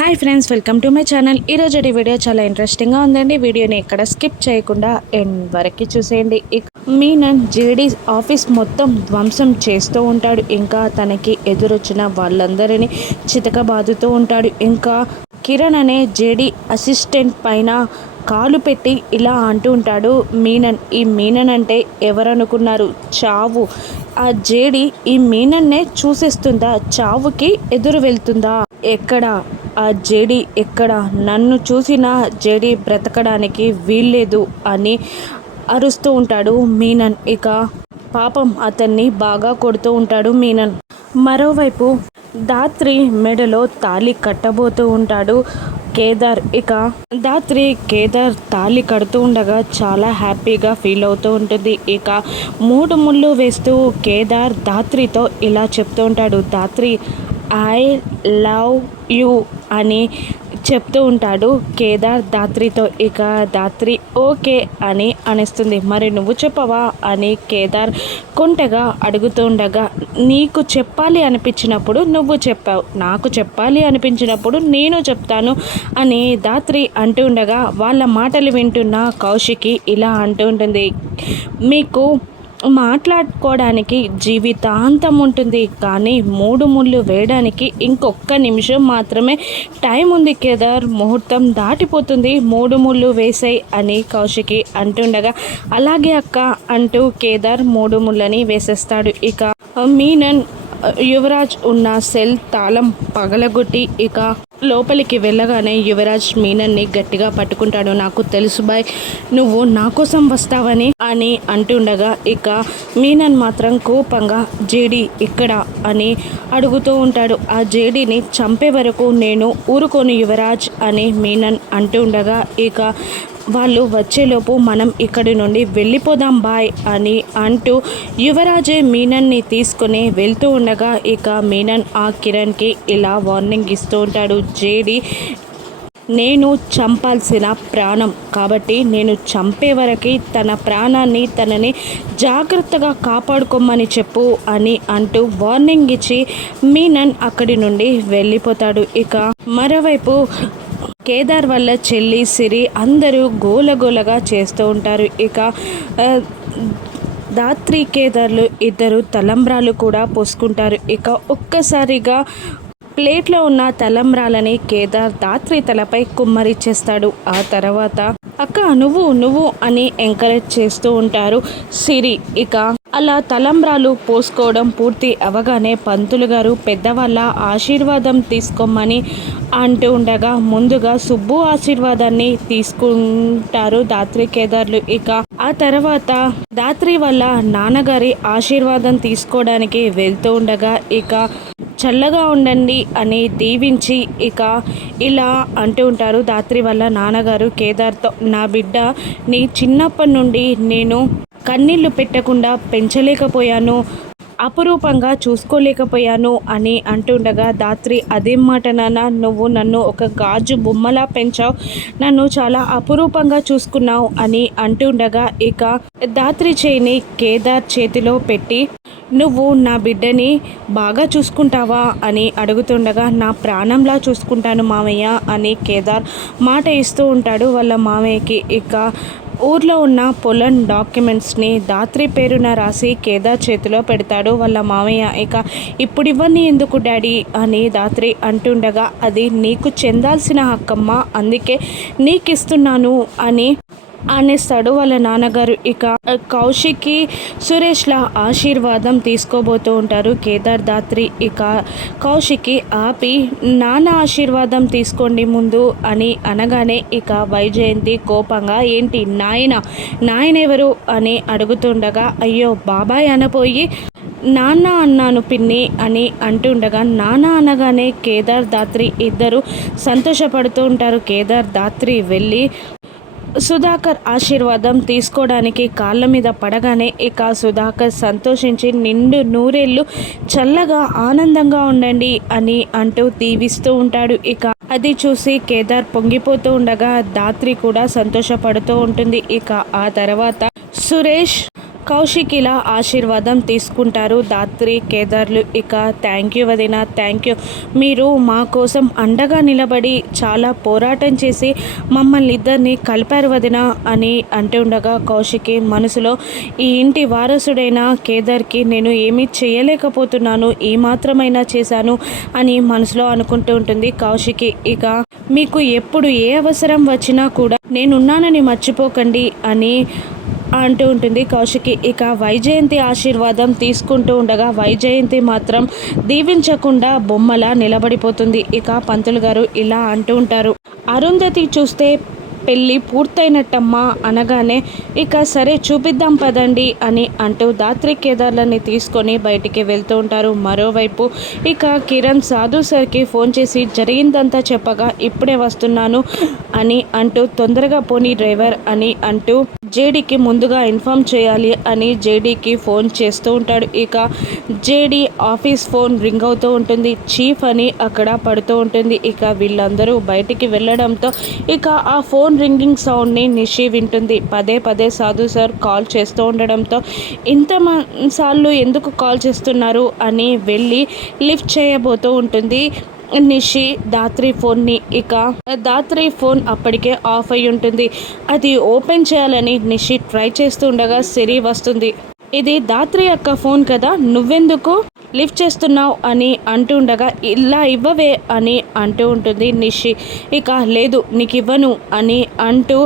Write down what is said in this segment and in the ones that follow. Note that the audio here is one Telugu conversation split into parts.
Hi friends welcome to my channel. ఈరోజు వీడియో చాలా ఇంట్రెస్టింగ్గా ఉందండి. వీడియోని ఎక్కడ స్కిప్ చేయకుండా ఎండ్ వరకు చూసేయండి. మీనన్ జేడీ ఆఫీస్ మొత్తం ధ్వంసం చేస్తూ ఉంటాడు. ఇంకా తనకి ఎదురొచ్చిన వాళ్ళందరినీ చితకబాదుతూ ఉంటాడు. ఇంకా కిరణ్ అనే జేడీ అసిస్టెంట్ పైన కాలు పెట్టి ఇలా అంటూ ఉంటాడు. మీనన్ ఈ మీనన్ అంటే ఎవరనుకున్నారు? చావు. ఆ జేడి ఈ మీనన్నే చూసేస్తుందా? చావుకి ఎదురు వెళ్తుందా? ఎక్కడ? ఆ జేడి ఎక్కడ? నన్ను చూసిన జేడి బ్రతకడానికి వీల్లేదు అని అరుస్తూ ఉంటాడు మీనన్. ఇక పాపం అతన్ని బాగా కొడుతూ ఉంటాడు మీనన్. మరోవైపు దాత్రి మెడలో తాలి కట్టబోతూ ఉంటాడు కేదార్. ఇక దాత్రి కేదార్ తాళి కడుతూ ఉండగా చాలా హ్యాపీగా ఫీల్ అవుతూ ఉంటుంది. ఇక మూడు ముళ్ళు వేస్తూ కేదార్ దాత్రితో ఇలా చెప్తూ ఉంటాడు దాత్రి ఐ లవ్ యూ అని చెప్తూ ఉంటాడు. కేదార్ దాత్రితో ఇక దాత్రి ఓకే అని అనిస్తుంది. మరి నువ్వు చెప్పవా అని కేదార్ కుంటగా అడుగుతూ ఉండగా నీకు చెప్పాలి అనిపించినప్పుడు నువ్వు చెప్పావు. నాకు చెప్పాలి అనిపించినప్పుడు నేను చెప్తాను అని దాత్రి అంటూ ఉండగా వాళ్ళ మాటలు వింటున్న కౌశికి ఇలా అంటూ ఉంటుంది. మీకు మాట్లాడుకోవడానికి జీవితాంతం ఉంటుంది కానీ మూడు ముళ్ళు వేయడానికి ఇంకొక నిమిషం మాత్రమే టైం ఉంది. కేదార్ ముహూర్తం దాటిపోతుంది. మూడు ముళ్ళు వేసాయి అని కౌశికి అంటుండగా అలాగే అక్క అంటూ కేదార్ మూడు ముళ్ళని వేసేస్తాడు. ఇక మీనన్ యువరాజ్ ఉన్న సెల్ తాళం పగలగొట్టి ఇక లోపలికి వెళ్ళగానే యువరాజ్ మీనన్ని గట్టిగా పట్టుకుంటాడు. నాకు తెలుసు బాయ్ నువ్వు నా కోసం వస్తావని అని అంటుండగా ఇక మీనన్ మాత్రం కోపంగా జేడి ఇక్కడ అని అడుగుతూ ఉంటాడు. ఆ జేడీని చంపే వరకు నేను ఊరుకోను యువరాజ్ అని మీనన్ అంటూ ఉండగా ఇక వాళ్ళు వచ్చేలోపు మనం ఇక్కడి నుండి వెళ్ళిపోదాం బాయ్ అని అంటూ యువరాజే మీనన్ని తీసుకుని వెళ్తూ ఉండగా ఇక మీనన్ ఆ కిరణ్కి ఇలా వార్నింగ్ ఇస్తూ ఉంటాడు. జేడి నేను చంపాల్సిన ప్రాణం. కాబట్టి నేను చంపే వరకు తన ప్రాణాన్ని తనని జాగ్రత్తగా కాపాడుకోమని చెప్పు అని అంటూ వార్నింగ్ ఇచ్చి మీనన్ అక్కడి నుండి వెళ్ళిపోతాడు. ఇక మరోవైపు కేదార్ వల్ల చెల్లి సిరి అందరూ గోలగోలగా చేస్తూ ఉంటారు. ఇక దాత్రి కేదార్లు ఇద్దరు తలంబ్రాలు కూడా పోసుకుంటారు. ఇక ఒక్కసారిగా ప్లేట్లో ఉన్న తలంబ్రాలని కేదార్ దాత్రి తలపై కుమ్మరిచ్చేస్తాడు ఆ తర్వాత అక్క నువ్వు నువ్వు అని ఎంకరేజ్ చేస్తూ ఉంటారు సిరి. ఇక అలా తలంబ్రాలు పోసుకోవడం పూర్తి అవగానే పంతులు గారు పెద్దవాళ్ళ ఆశీర్వాదం తీసుకోమని అంటూ ఉండగా ముందుగా సుబ్బు ఆశీర్వాదాన్ని తీసుకుంటారు దాత్రి కేదార్లు. ఇక ఆ తర్వాత దాత్రి వల్ల నాన్నగారి ఆశీర్వాదం తీసుకోవడానికి వెళ్తూ ఉండగా ఇక చల్లగా ఉండండి అని దీవించి ఇక ఇలా అంటూ ఉంటారు దాత్రి వల్ల నాన్నగారు. కేదార్తో నా బిడ్డ నీ చిన్నప్పటి నుండి నేను కన్నీళ్ళు పెట్టకుండా పెంచలేకపోయాను అపురూపంగా చూసుకోలేకపోయాను అని అంటుండగా దాత్రి అదేం మాట నాన్న. నువ్వు నన్ను ఒక గాజు బొమ్మలా పెంచావు. నన్ను చాలా అపురూపంగా చూసుకున్నావు అని అంటుండగా ఇక దాత్రి చేయిని కేదార్ చేతిలో పెట్టి నువ్వు నా బిడ్డని బాగా చూసుకుంటావా? అని అడుగుతుండగా నా ప్రాణంలా చూసుకుంటాను మామయ్య అని కేదార్ మాట ఇస్తూ ఉంటాడు వాళ్ళ మామయ్యకి. ఇక ఊర్లో ఉన్న పొలం డాక్యుమెంట్స్ని దాత్రి పేరున రాసి కేదార్ చేతిలో పెడతాడు వాళ్ళ మామయ్య. ఇక ఇప్పుడు ఇవన్నీ ఎందుకు డాడీ అని దాత్రి అంటుండగా అది నీకు చెందాల్సిన హక్కమ్మ అందుకే నీకు ఇస్తున్నాను అని అనేస్తాడు వాళ్ళ నాన్నగారు. ఇక కౌశిక్కి సురేష్ల ఆశీర్వాదం తీసుకోబోతూ ఉంటారు కేదార్ దాత్రి. ఇక కౌశిక్కి ఆపి నాన్న ఆశీర్వాదం తీసుకోండి ముందు అని అనగానే ఇక వైజయంతి కోపంగా ఏంటి నాయన నాయన ఎవరు అని అడుగుతుండగా అయ్యో బాబాయ్ అనపోయి నాన్న అన్నాను పిన్ని అని అంటుండగా నాన్న అనగానే కేదార్ దాత్రి ఇద్దరు సంతోషపడుతూ ఉంటారు. కేదార్ దాత్రి వెళ్ళి సుధాకర్ ఆశీర్వాదం తీసుకోవడానికి కాళ్ళ మీద పడగానే ఇక సుధాకర్ సంతోషించి నిండు నూరేళ్ళు చల్లగా ఆనందంగా ఉండండి అని అంటూ దీవిస్తూ ఉంటాడు. ఇక అది చూసి కేదార్ పొంగిపోతూ ఉండగా దాత్రి కూడా సంతోషపడుతూ ఉంటుంది. ఇక ఆ తర్వాత సురేష్ కౌశిక్ ఇలా ఆశీర్వాదం తీసుకుంటారు. దాత్రి కేదార్లు ఇక థ్యాంక్ యూ వదిన థ్యాంక్ యూ మీరు మా కోసం అండగా నిలబడి చాలా పోరాటం చేసి మమ్మల్ని ఇద్దరిని కలిపారు వదిన అని అంటూ ఉండగా కౌశికి మనసులో ఈ ఇంటి వారసుడైన కేదార్కి నేను ఏమీ చేయలేకపోతున్నాను ఏ మాత్రమైనా చేశాను అని మనసులో అనుకుంటూ ఉంటుంది కౌశికి. ఇక మీకు ఎప్పుడు ఏ అవసరం వచ్చినా కూడా నేనున్నానని మర్చిపోకండి అని అంటూ ఉంటుంది కౌశికి. ఇక వైజయంతి ఆశీర్వాదం తీసుకుంటూ ఉండగా వైజయంతి మాత్రం దీవించకుండా బొమ్మలా నిలబడిపోతుంది. ఇక పంతులు గారు ఇలా అంటూ ఉంటారు. అరుంధతి చూస్తే పెళ్ళి పూర్తయినట్టమ్మా అనగానే ఇక సరే చూపిద్దాం పదండి అని అంటూ దాత్రి కేదార్లని తీసుకొని బయటికి వెళ్తూ ఉంటారు. మరోవైపు ఇక కిరణ్ సాధు సార్కి ఫోన్ చేసి జరిగిందంతా చెప్పగా ఇప్పుడే వస్తున్నాను అని అంటూ తొందరగా పోనీ డ్రైవర్ అని అంటూ జేడీకి ముందుగా ఇన్ఫామ్ చేయాలి అని జేడీకి ఫోన్ చేస్తూ ఉంటాడు. ఇక జేడీ ఆఫీస్ ఫోన్ రింగ్ అవుతూ ఉంటుంది. చీఫ్ అని అక్కడ పడుతూ ఉంటుంది. ఇక వీళ్ళందరూ బయటికి వెళ్ళడంతో ఇక ఆ ఫోన్ రింగింగ్ సౌండ్ని నిషి వింటుంది. పదే పదే సాధు సార్ కాల్ చేస్తూ ఉండడంతో ఇంత సార్లు ఎందుకు కాల్ చేస్తున్నారు? అని వెళ్ళి లిఫ్ట్ చేయబోతూ ఉంటుంది నిషి దాత్రి ఫోన్ని. ఇక దాత్రి ఫోన్ అప్పటికే ఆఫ్ అయి ఉంటుంది. అది ఓపెన్ చేయాలని నిషి ట్రై చేస్తూ ఉండగా సిరి వస్తుంది. ఇది దాత్రి యొక్క ఫోన్ కదా నువ్వెందుకు లిఫ్ట్ చేస్తున్నావు అని అంటుండగా ఇలా ఇవ్వవే అని అంటూ ఉంటుంది నిషి. ఇక లేదు నీకు ఇవ్వను అని అంటూ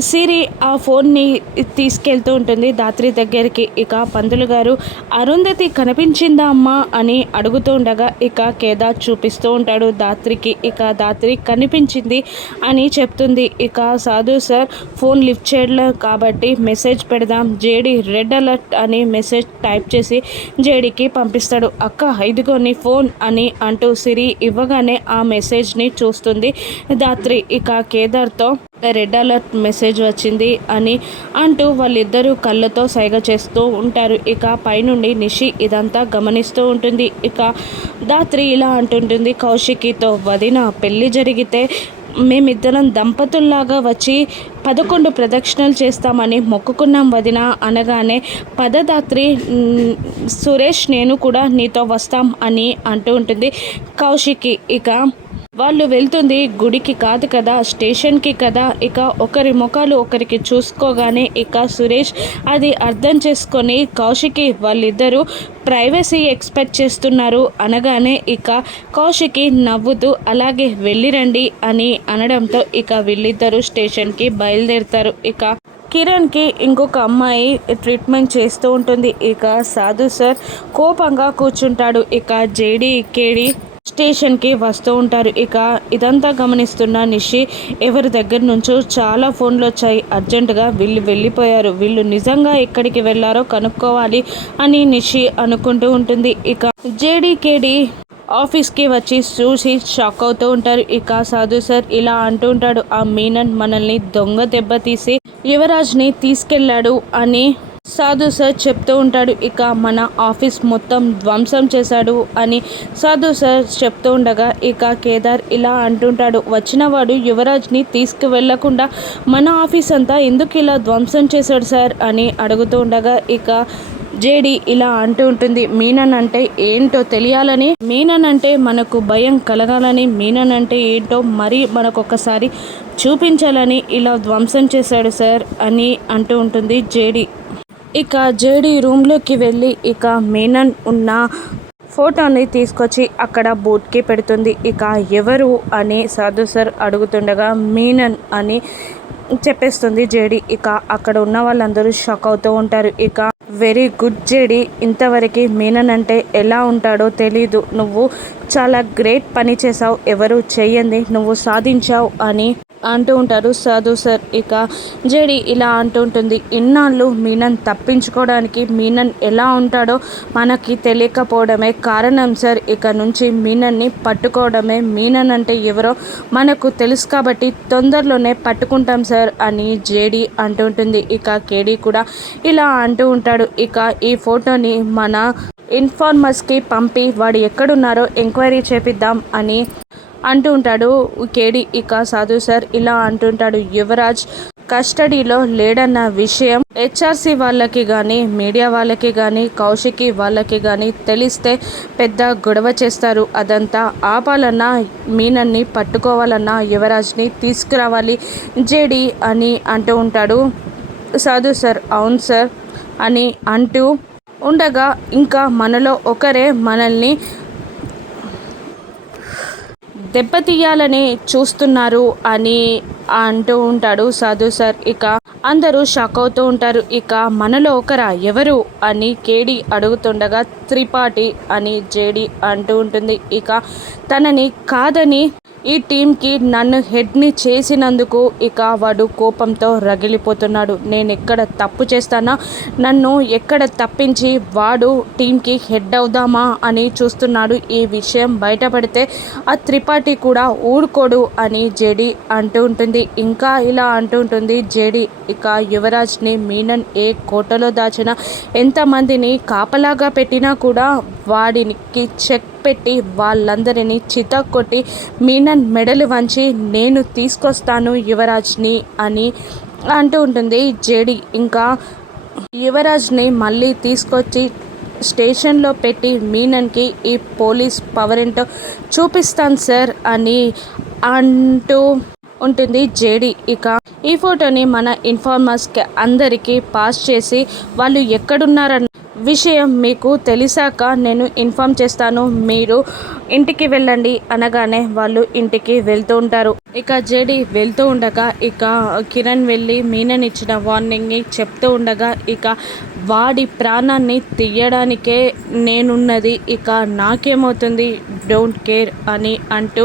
సిరి ఆ ఫోన్ని తీసుకెళ్తూ ఉంటుంది. దాత్రి దగ్గరికి ఇక పంతులు గారు అరుంధతి కనిపించిందా అమ్మా? అని అడుగుతూ ఉండగా ఇక కేదార్ చూపిస్తూ ఉంటాడు. దాత్రికి ఇక దాత్రి కనిపించింది అని చెప్తుంది. ఇక సాధు సార్ ఫోన్ లిఫ్ట్ చేయడం కాబట్టి మెసేజ్ పెడదాం. జేడి రెడ్ అలర్ట్ అని మెసేజ్ టైప్ చేసి జేడీకి పంపిస్తాడు. అక్క ఇదిగో నీ ఫోన్ అని అంటూ సిరి ఇవ్వగానే ఆ మెసేజ్ని చూస్తుంది దాత్రి. ఇక కేదార్తో రెడ్ అలర్ట్ మెసేజ్ వచ్చింది అని అంటూ వాళ్ళిద్దరూ కళ్ళతో సైగ చేస్తూ ఉంటారు. ఇక పైనుండి నిషి ఇదంతా గమనిస్తూ ఉంటుంది. ఇక దాత్రి ఇలా అంటుంటుంది కౌశికితో వదిన పెళ్ళి జరిగితే మేమిద్దరం దంపతుల్లాగా వచ్చి పదకొండు ప్రదక్షిణలు చేస్తామని మొక్కుకున్నాం వదిన అనగానే పదదాత్రి సురేష్ నేను కూడా నీతో వస్తాం అని అంటూ ఉంటుంది కౌశికి. ఇక వాళ్ళు వెళ్తుంది గుడికి కాదు కదా స్టేషన్కి కదా. ఇక ఒకరి ముఖాలు ఒకరికి చూసుకోగానే ఇక సురేష్ అది అర్థం చేసుకొని కౌశికి వాళ్ళిద్దరూ ప్రైవసీ ఎక్స్పెక్ట్ చేస్తున్నారు అనగానే ఇక కౌశికి నవ్వుతూ అలాగే వెళ్ళిరండి అని అనడంతో ఇక వీళ్ళిద్దరూ స్టేషన్కి బయలుదేరుతారు. ఇక కిరణ్కి ఇంకొక అమ్మాయి ట్రీట్మెంట్ చేస్తూ ఉంటుంది. ఇక సాధు సార్ కోపంగా కూర్చుంటాడు. ఇక జేడి కేడి స్టేషన్కి వస్తూ ఉంటారు. ఇక ఇదంతా గమనిస్తున్న నిషి ఎవరి దగ్గర నుంచో చాలా ఫోన్లు వచ్చాయి. అర్జెంటుగా వీళ్ళు వెళ్ళిపోయారు. వీళ్ళు నిజంగా ఎక్కడికి వెళ్ళారో కనుక్కోవాలి అని నిషి అనుకుంటూ ఉంటుంది. ఇక జేడీకేడి ఆఫీస్కి వచ్చి చూసి షాక్ అవుతూ ఉంటారు. ఇక సాధు సార్ ఇలా అంటూ ఉంటాడు ఆ మీనన్ మనల్ని దొంగ దెబ్బ తీసి యువరాజ్ని తీసుకెళ్ళాడు అని సాధు సార్ చెప్తూ ఉంటాడు ఇక మన ఆఫీస్ మొత్తం ధ్వంసం చేశాడు అని సాధు సార్ చెప్తూ ఉండగా ఇక కేదార్ ఇలా అంటుంటాడు వచ్చినవాడు యువరాజ్ని తీసుకువెళ్ళకుండా మన ఆఫీస్ అంతా ఎందుకు ఇలా ధ్వంసం చేశాడు సార్ అని అడుగుతూ ఉండగా ఇక జేడి ఇలా అంటూ ఉంటుంది మీనన్ అంటే ఏంటో తెలియాలని? మీనన్ అంటే మనకు భయం కలగాలని? మీనన్ అంటే ఏంటో మరీ మనకొకసారి చూపించాలని ఇలా ధ్వంసం చేశాడు సార్ అని అంటూ ఉంటుంది జేడి. ఇక జేడి రూమ్లోకి వెళ్ళి ఇక మీనన్ ఉన్న ఫోటోని తీసుకొచ్చి అక్కడ బూట్కి పెడుతుంది. ఇక ఎవరు అని సాధు సార్ అడుగుతుండగా మీనన్ అని చెప్పేస్తుంది జేడి. ఇక అక్కడ ఉన్న వాళ్ళందరూ షాక్ అవుతూ ఉంటారు. ఇక వెరీ గుడ్ జేడి ఇంతవరకు మీనన్ అంటే ఎలా ఉంటాడో తెలీదు. నువ్వు చాలా గ్రేట్ పని చేసావు ఎవరు చేయండి నువ్వు సాధించావు అని అంటూ ఉంటారు. సాధు సార్ ఇక జేడి ఇలా అంటూ ఉంటుంది. ఇన్నాళ్ళు మీనన్ తప్పించుకోవడానికి మీనన్ ఎలా ఉంటాడో మనకి తెలియకపోవడమే కారణం సార్. ఇక నుంచి మీనన్ని పట్టుకోవడమే మీనన్ అంటే ఎవరో మనకు తెలుసు కాబట్టి తొందరలోనే పట్టుకుంటాం సార్ అని జేడి అంటూ ఉంటుంది. ఇక కేడి కూడా ఇలా అంటూ ఉంటాడు. ఇక ఈ ఫోటోని మన ఇన్ఫార్మర్స్కి పంపి వాడు ఎక్కడున్నారో ఎంక్వైరీ చేపిద్దాం అని అంటూ ఉంటాడు కేడి. ఇక సాధు సార్ ఇలా అంటుంటాడు యువరాజ్ కస్టడీలో లేడన్న విషయం హెచ్ఆర్సీ వాళ్ళకి కానీ మీడియా వాళ్ళకి కానీ కౌశికి వాళ్ళకి కానీ తెలిస్తే పెద్ద గొడవ చేస్తారు. అదంతా ఆపాలన్నా మీనన్ని పట్టుకోవాలన్నా యువరాజ్ని తీసుకురావాలి జేడి అని అంటూ ఉంటాడు సాధు సార్. అవును సార్ అని అంటూ ఉండగా ఇంకా మనలో ఒకరే మనల్ని దెబ్బతీయాలని చూస్తున్నారు అని అంటూ ఉంటాడు సాధు సార్. ఇక అందరూ షాక్ అవుతూ ఉంటారు. ఇక మనలో ఒకరా ఎవరు అని కేడి అడుగుతుండగా త్రిపాఠి అని జేడి అంటూ ఉంటుంది. ఇక తనని కాదని ఈ టీంకి నన్ను హెడ్ని చేసినందుకు ఇక వాడు కోపంతో రగిలిపోతున్నాడు. నేను ఎక్కడ తప్పు చేస్తానా? నన్ను ఎక్కడ తప్పించి వాడు టీంకి హెడ్ అవుదామా అని చూస్తున్నాడు. ఈ విషయం బయటపడితే ఆ త్రిపాఠి కూడా ఊరుకోడు అని జేడి అంటూ ఉంటుంది. ఇంకా ఇలా అంటూ ఉంటుంది. జేడి ఇక యువరాజ్ని మీనన్ ఏ కోటలో దాచినా ఎంతమందిని కాపలాగా పెట్టినా కూడా వాడికి చెక్ పెట్టి వాళ్ళందరినీ చిత కొట్టి మీనన్ మెడలు వంచి నేను తీసుకొస్తాను యువరాజ్ని అని అంటూ ఉంటుంది జేడి. ఇంకా యువరాజ్ని మళ్ళీ తీసుకొచ్చి స్టేషన్లో పెట్టి మీనన్కి ఈ పోలీస్ పవర్ ఏంటో చూపిస్తాను సార్ అని అంటూ ఉంటుంది జేడి. ఇక ఈ ఫోటోని మన ఇన్ఫార్మర్స్కి అందరికీ పాస్ చేసి వాళ్ళు ఎక్కడున్నారన్న విషయం మీకు తెలిసాక నేను ఇన్ఫామ్ చేస్తాను. మీరు ఇంటికి వెళ్ళండి అనగానే వాళ్ళు ఇంటికి వెళ్తూ ఉంటారు. ఇక జేడి వెళ్తూ ఉండగా ఇక కిరణ్ వెళ్ళి మీననిచ్చిన వార్నింగ్ని చెప్తూ ఉండగా ఇక వాడి ప్రాణాన్ని తీయడానికే నేనున్నది. ఇక నాకేమవుతుంది? డోంట్ కేర్ అని అంటూ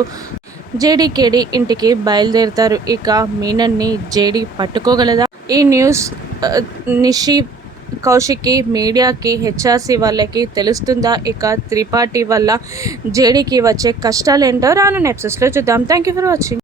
జేడీ కేడి ఇంటికి బయలుదేరుతారు. ఇక మీనన్ని జేడీ పట్టుకోగలదా? ఈ న్యూస్ నిషి కౌశిక్కి మీడియాకి హెచ్ఆర్సీ వాళ్ళకి తెలుస్తుందా? ఇక త్రిపాఠి వల్ల జేడీకి వచ్చే కష్టాలు ఏంటో రాను నెప్సెస్లో చూద్దాం. Thank you for watching